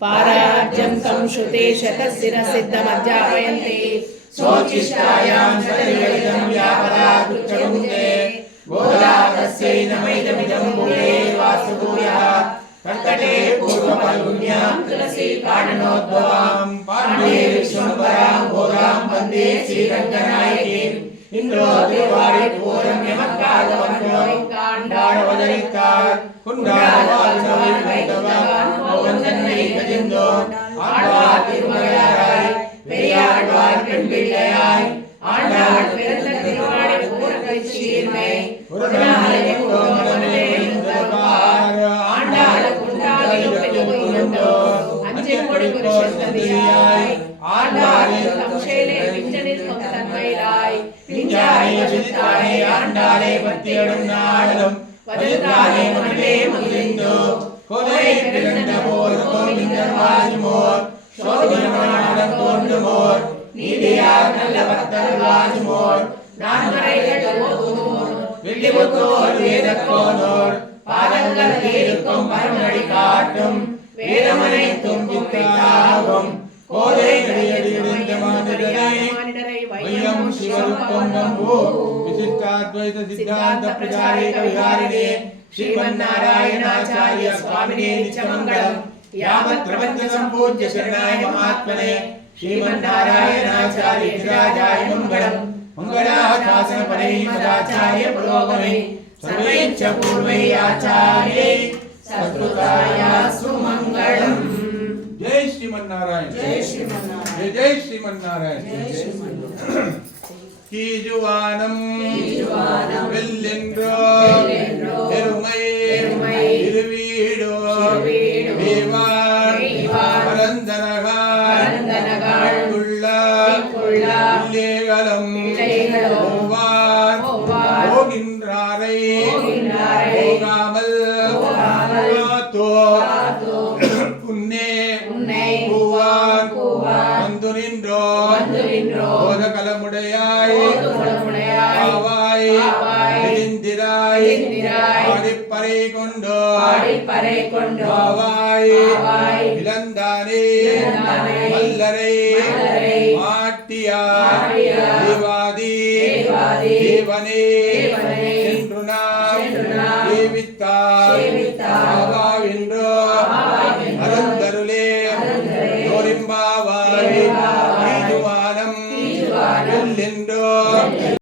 पारार्जं संश्रुते शतशिरसिद्धमध्यापयन्ते स्वोच्छिष्टायां सतरिवलितं व्यापरादृच्छमुदे गोदा तस्यै नमैदमिदं मूले वासुभूयः कर्कटे पूर्वफल्गुन्यां तुलसी काननोद्भवां पाण्डे विश्वम्भरां गोदां वन्दे श्रीरङ्गनायकीम् इंद्रो देवारि पूरं यमकालवन्यो काण्डावदरितार कुण्डावासवि वैदवान् मोवन्दन्नै गजिन्दो ஆழ்வார் திருமகளாய் பெரியாழ்வார் பெண் பிள்ளையாய் ஆண்டாள் பிறந்த திருவாடி பூரகை சீர்மை உருநாளே கோமளமே உந்தபார் ஆண்டாள் குண்டாளி பெருகுந்தோ அஞ்சே கொடி புருஷத்ததியாய் ஆண்டாள் தம்சேலே விஞ்சனில் கொத்தன்மையாய் விஞ்சாய சித்தானே ஆண்டாளே பத்தியடும் நாளும் வஜ்ரானே மகளே மகிழ்ந்தோ கோலை பிறந்த போர் கோவிந்தர் வாஜ்மோர் சோதியமானடம் தோன்றுமோர் நீதியார் நல்ல பக்தர் வாஜ்மோர் நான்மறைகள் ஓதுமோர் வில்லிபுத்தோர் வேதக்கோனோர் பாதங்கள் இருக்கும் பரமடி காட்டும் வேதமனைத்தும் வித்தாகும் கோதை நடியடிந்த மானிடரை வையம் சிவருப்பம் நம்போ விசிஷ்டாத்வைத சித்தாந்த பிரச்சாரேக விகாரிணே श्रीमन्नारायणाचार्य स्वामिने नित्यमंगलम् यावत् प्रपंच संपूज्य शरणाय महात्मने श्रीमन्नारायणाचार्य विराजाय मंगलम् मंगलाशासन परै मदाचार्य पुरोगमे सर्वैश्च पूर्वै आचार्ये सत्कृताय सुमंगलम्। जय श्रीमन्नारायण जय श्रीमन्नारायण जय श्रीमन्नारायण जय श्रीमन्नारायण। கீஜுவானம் வெல்லென்றோ பெருமை திருவீடோ தேவான் பரந்தனகாள் இல்லேகலம் போகின்றாரை போகாமல் உன்னே பூவான் வந்து நின்றோ கலமுடையாய் ஆடிப்பறை கொண்டோ இளந்தானே மல்லரை மாட்டியார் தேவாதி தேவனே என்று நாம் தேவித்தார் என்றோ